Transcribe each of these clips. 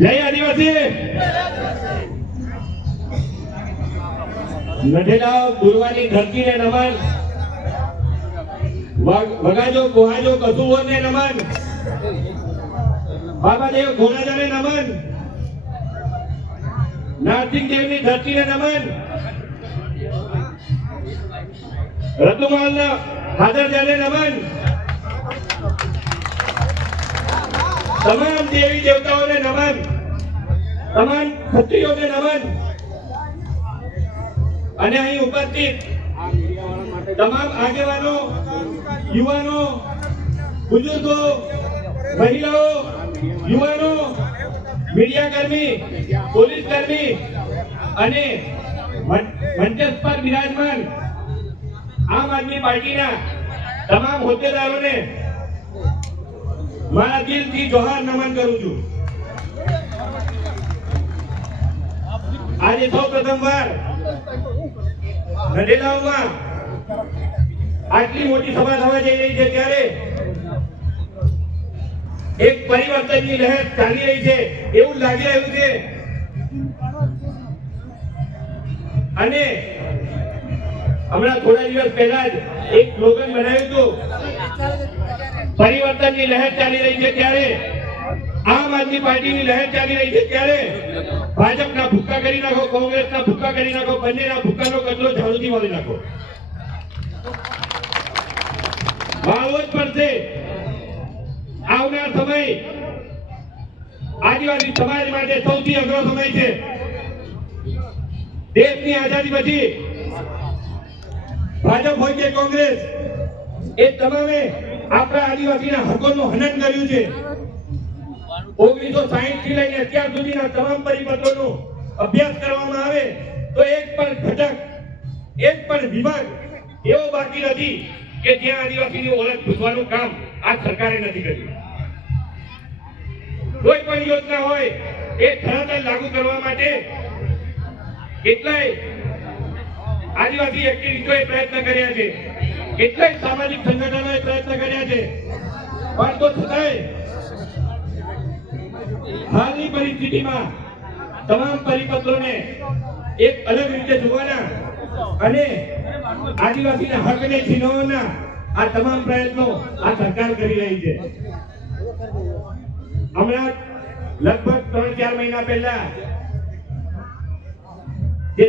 જય આદિવાસી નઢેલા ગુરવાની ધરતીને નમન, વગાજો કોહાજો કસુઓને નમન, બાબાદેવ ગોરાજાને નમન, નારસિંહ દેવની ધરતીને નમન, રતુમાલના હાજરજાને નમન, તમામ દેવી દેવતાઓને નમન, તમામ ક્ષત્રિયોને નમન અને અહીં ઉપસ્થિત તમામ આગેવાનો, યુવાનો, બુજુર્ગો, મહિલાઓ, યુવાનો, મીડિયા કર્મી, પોલીસ કર્મી અને મંચસ્થ પર બિરાજમાન આમ આદમી પાર્ટીના તમામ હોદ્દેદારોને મારા દિલથી જોહાર નમન કરું છું। આજે સૌ પ્રથમવાર નઢેલાઓમાં આટલી મોટી સભા થવા જઈ રહી છે ત્યારે એક પરિવર્તનની લહેર ચાલી રહી છે એવું લાગી રહ્યું છે અને હમણાં થોડા દિવસ પહેલા જ એક સ્લોગન બનાવ્યું હતું, પરિવર્તનની લહેર ચાલી રહી છે ત્યારે, આમ આદમી પાર્ટીની લહેર ચાલી રહી છે ત્યારે ભાજપના ભૂક્કા કરી નાખો, કોંગ્રેસના ભૂક્કા કરી નાખો, બંનેના ભૂક્કાનો કચરો ઝાડુથી વાળી નાખો, વાળવો જ પડશે। આવનાર સમય આદિવાસી સમાજ માટે સૌથી અઘરો સમય છે। દેશની આઝાદી પછી ભાજપ હોય કે કોંગ્રેસ, એ તમામે આપણા આદિવાસીના હકોનું હનન કર્યું છે। 1960 થી લઈને અત્યાર સુધીના તમામ પરિપત્રોનો અભ્યાસ કરવામાં આવે તો એક પણ ઘટક, એક પણ વિભાગ એવો બાકી નથી કે જ્યાં આદિવાસીની ઓળખ ભૂસવાનું કામ આ સરકારે નથી કર્યું। કોઈ પણ યોજના હોય એ તરત જ લાગુ કરવા માટે કેટલાય આદિવાસી એક્ટિવિસ્ટોએ પ્રયત્ન કર્યા છે, કેટલાય સામાજિક સંગઠનોએ પ્રયત્ન કર્યા છે, પણ તો છતાંય હાલની પરિસ્થિતિમાં તમામ પરિપત્રોને એક અલગ રીતે જોવાના અને આદિવાસીના હકને છીનવવાના આ તમામ પ્રયત્નો આ સરકાર કરી રહી છે। હમણાં લગભગ 3-4 મહિના પહેલા જે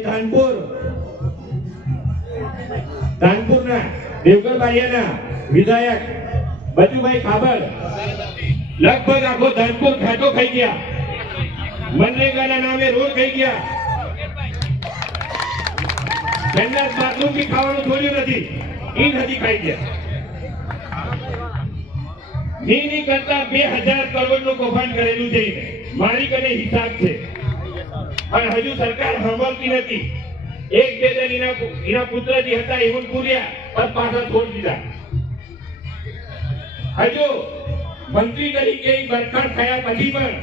ધાનપુરના દેવગઢ બારિયાના વિધાયક બચુભાઈ ખાબર લગભગ આખો ધાનપુર ઘાટો ખાઈ ગયા, મનરેગાના નામે રોડ ખાઈ ગયા, સંડાસ બાથરૂમ બી ખાવાનું છોડ્યું નથી, એ નથી ખાઈ ગયા। ની કરતા 2000 કરોડનું કૌભાંડ કરેલું છે, મારી કને હિસાબ છે, પણ હજુ સરકાર સાંભળતી નથી। એક બે જણ એના પુત્રજી હતા એવું પૂર્યા પણ પાછા છોડી દીધા। હજુ મંત્રી તરીકે બરખાસ્ત થયા પછી પણ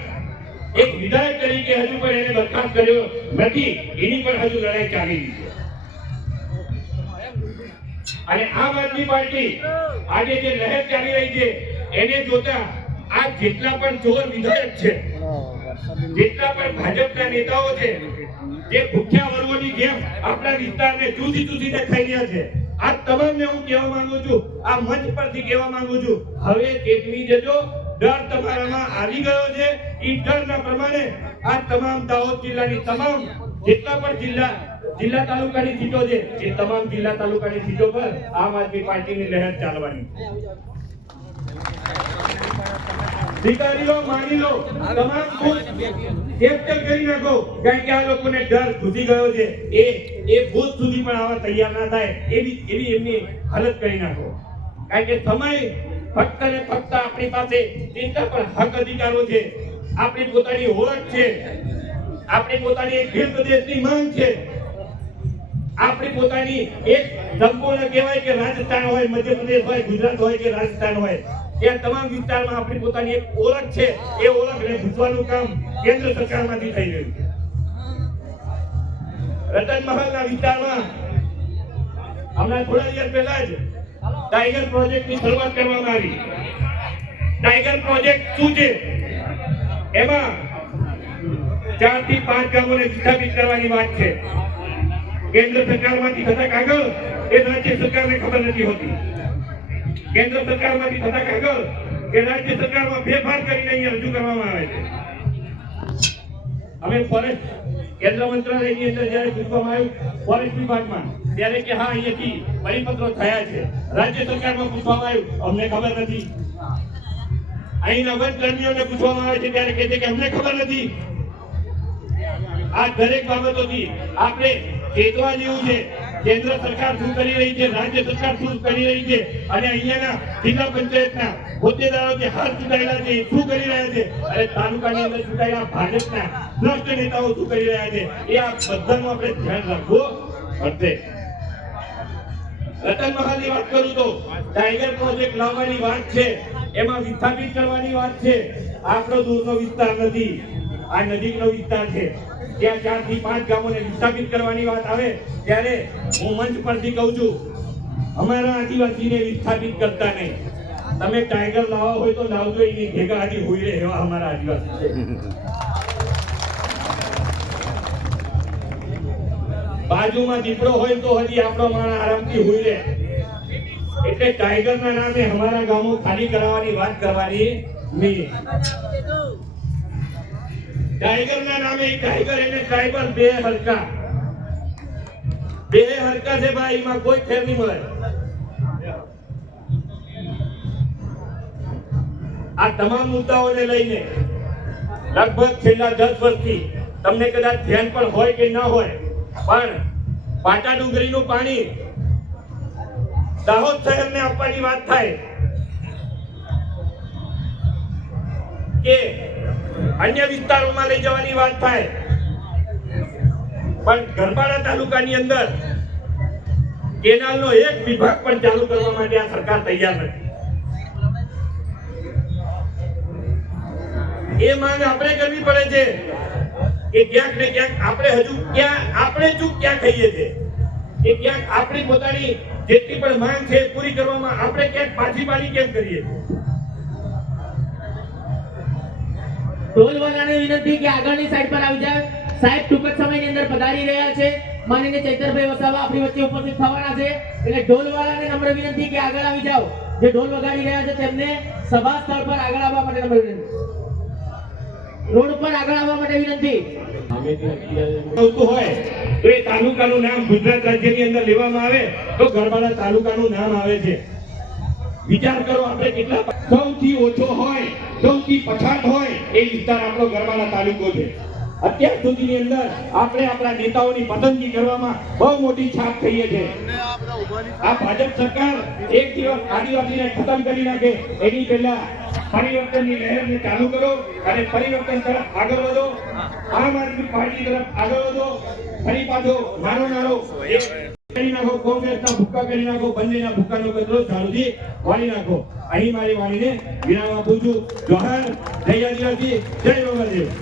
એક વિધાયક તરીકે હજુ પણ એને બરખાસ્ત કર્યો નથી, એની પણ હજુ લડાઈ ચાલી રહી છે। અને આમ આદમી પાર્ટી આજે જે લહેર ચાલી રહી છે એને જોતા આ જેટલા પણ ચોર વિધાયક છે, જેટલા પણ ભાજપના નેતાઓ છે, જે ભૂખ્યા વર્ગોની જેમ આપણા વિસ્તારને ચૂસીને ખાઈ રહ્યા છે, આ તમામને હું કહેવા માંગુ છું, આ મંચ પરથી કહેવા માંગુ છું, હવે ચેતવી જજો, ડર તમારામાં આવી ગયો છે। એ ડરના પ્રમાણે આ તમામ દાહોદ જિલ્લાની તમામ જેટલા પણ જિલ્લા તાલુકાની સીટો છે એ તમામ જિલ્લા તાલુકાની સીટો પર આમ આદમી પાર્ટીની લહેર ચાલવાની છે। સ્વીકારી લો, માની લો, તમામ કેપ્ચર કરી નાખો, કારણ કે આ લોકોને ડર ઘૂસી ગયો છે। એ ભૂત સુધી પણ આવા તૈયાર ના થાય એવી એમની હાલત કરી નાખો, કારણ કે સમય ફક્ત ને ફક્ત આપણી પાસે ચિંતા પણ હક અધિકારો છે, આપણી પોતાની ઓળખ છે, આપણી પોતાની એક ભીલ પ્રદેશની માંગ છે, આપણી પોતાની એક સંપૂર્ણ કહેવાય કે રાજસ્થાન હોય, મધ્યપ્રદેશ હોય, ગુજરાત હોય કે રાજસ્થાન હોય, ત્યાં તમામ વિસ્તારમાં આપણી પોતાની એક ઓળખ છે। એ ઓળખને ભૂસવાનું કામ કેન્દ્ર સરકારમાંથી થઈ રહ્યું છે। રતનમહાલના વિસ્તારમાં હમણાં થોડા દિવસ પહેલા જ ટાઈગર પ્રોજેક્ટની શરૂઆત કરવામાં આવી। ટાઈગર પ્રોજેક્ટ શું છે? એમાં 4 થી 5 ગામોને વિસ્થાપિત કરવાની વાત છે. કેન્દ્ર સરકારમાંથી થતા કાગળ એ રાજ્ય સરકારને ખબર નથી હોતી. કેન્દ્ર સરકારમાંથી થતા કાગળ એ રાજ્ય સરકારમાં ફેરફાર કરીને અહીંયા રજૂ કરવામાં આવે છે. અમે ફોરેસ્ટ કેન્દ્ર મંત્રાલયની અંદર જ્યારે પૂછવામાં આવ્યું ફોરેસ્ટ વિભાગમાં ત્યારે કે હા અહીંયાથી પરિપત્રો થયા છે. રાજ્ય સરકારમાં પૂછવામાં આવ્યું અમને ખબર નથી. અહીંના વનકર્મીઓને પૂછવામાં આવે છે ત્યારે કહે છે કે અમને ખબર નથી. આ દરેક બાબતોથી આપણે ચેતવા જેવું છે. કેન્દ્ર સરકાર શું કરી રહી છે, રાજ્ય સરકાર શું કરી રહી છે અને અહીંયાના જિલ્લા પંચાયતના હોદ્દેદારો જે હાલ ચૂંટાયેલા છે એ શું કરી રહ્યા છે અને તાલુકાની અંદર ચૂંટાયેલા ભાજપના ભ્રષ્ટ નેતાઓ શું કરી રહ્યા છે એ આ બધાનું આપણે ધ્યાન રાખવું પડશે. રતન મહાલની વાત કરું તો ટાઈગર પ્રોજેક્ટ લાવવાની વાત છે, એમાં વિસ્થાપિત કરવાની વાત છે. આપણો દૂરનો વિસ્તાર નથી, આ નજીકનો વિસ્તાર છે. ત્યાં 4 થી 5 ગામોને વિસ્થાપિત કરવાની વાત આવે ત્યારે હું મંચ પરથી કહું છું અમારા આદિવાસીને વિસ્થાપિત કરતા નહીં. તમે ટાઈગર લાવવા હોય તો લાવજો, એની ભેગા હજી હોઈ રહે એવા અમારા આદિવાસી છે. બાજુમાં દીપડો હોય તો હજી આપણો માણસ આરામથી હોઈ રહે. એટલે ટાઈગરના નામે અમારા ગામો ખાલી કરાવવાની વાત કરવાની નહીં. ટાઈગરના નામે ટાઈગર એને ટ્રાઇબલ બે હરકા છે ભાઈ, એમાં કોઈ ફેર નહીં મળે. આ તમામ મુદ્દાઓને લઈને લગભગ છેલ્લા 10 વર્ષથી તમને કદાચ ધ્યાન પણ હોય કે ન હોય પણ પાટા ડુંગરીનું પાણી દાહોદ શહેરને આપવાની વાત થાય કે અન્ય વિસ્તારોમાં લઈ જવાની વાત થાય પણ ગરબાડા તાલુકાની અંદર કેનાલનો એક વિભાગ પણ ચાલુ કરવા માટે આ સરકાર તૈયાર નથી. એ માંગ આપણે કરવી પડે છે કે ક્યાંક ને ક્યાંક આપણે હજુ આપણે ચૂક ક્યાં થઈએ છીએ કે ક્યાંક આપણી પોતાની જેટલી પણ માંગ છે પૂરી કરવામાં આપણે ક્યાંક પાછી પાડી કેમ કરીએ. ઢોલવાલાને વિનંતી કે આગળની સાઈડ પર આવી જાય. સાહેબ ટૂંક જ સમયની અંદર પધારી રહ્યા છે. માનનીય ચૈતરભાઈ વસાવા આપણી વચ્ચે ઉપસ્થિત થવાના છે એટલે ઢોલવાલાને નમ્ર વિનંતી કે આગળ આવી જાઓ. જે ઢોલ વગાડી રહ્યા છે તેમને સભા સ્થળ પર આગળ આવવા માટે નમ્ર વિનંતી. રોડ પર આગળ આવવા માટે વિનંતી. હોય તો એ તાલુકાનું નામ ગુજરાત રાજ્યની અંદર લેવામાં આવે તો ગરબાડા તાલુકાનું નામ આવે છે. વિચાર કરો આપણે કેટલા સૌથી ઓછો હોય, સૌથી પછાત હોય એ વિસ્તાર આપણો ગરબાડા તાલુકો છે. અત્યાર સુધીની અંદર આપણે આપણા નેતાઓની પસંદગી કરવામાં બહુ મોટી છાપ થઈએ છે. આ ભાજપ સરકાર એક દિવસ આદિવાસીને ખતમ કરી નાખે એની પહેલા પરિવર્તનની લહેરને ચાલુ કરો અને પરિવર્તન તરફ આગળ વધો. આમ આદમી પાર્ટી તરફ આગળ વધો. ફરી પાછો નાનો કરી નાખો, કોંગ્રેસના ભૂક્કા કરી નાખો, બંનેના ભૂક્કાનો કચરો ઝાડુથી વાળી નાખો. અહીં મારી વાણીને વિરામ આપું છું. જોહાર, જય આદિવાસી, જય રોગરદેવ.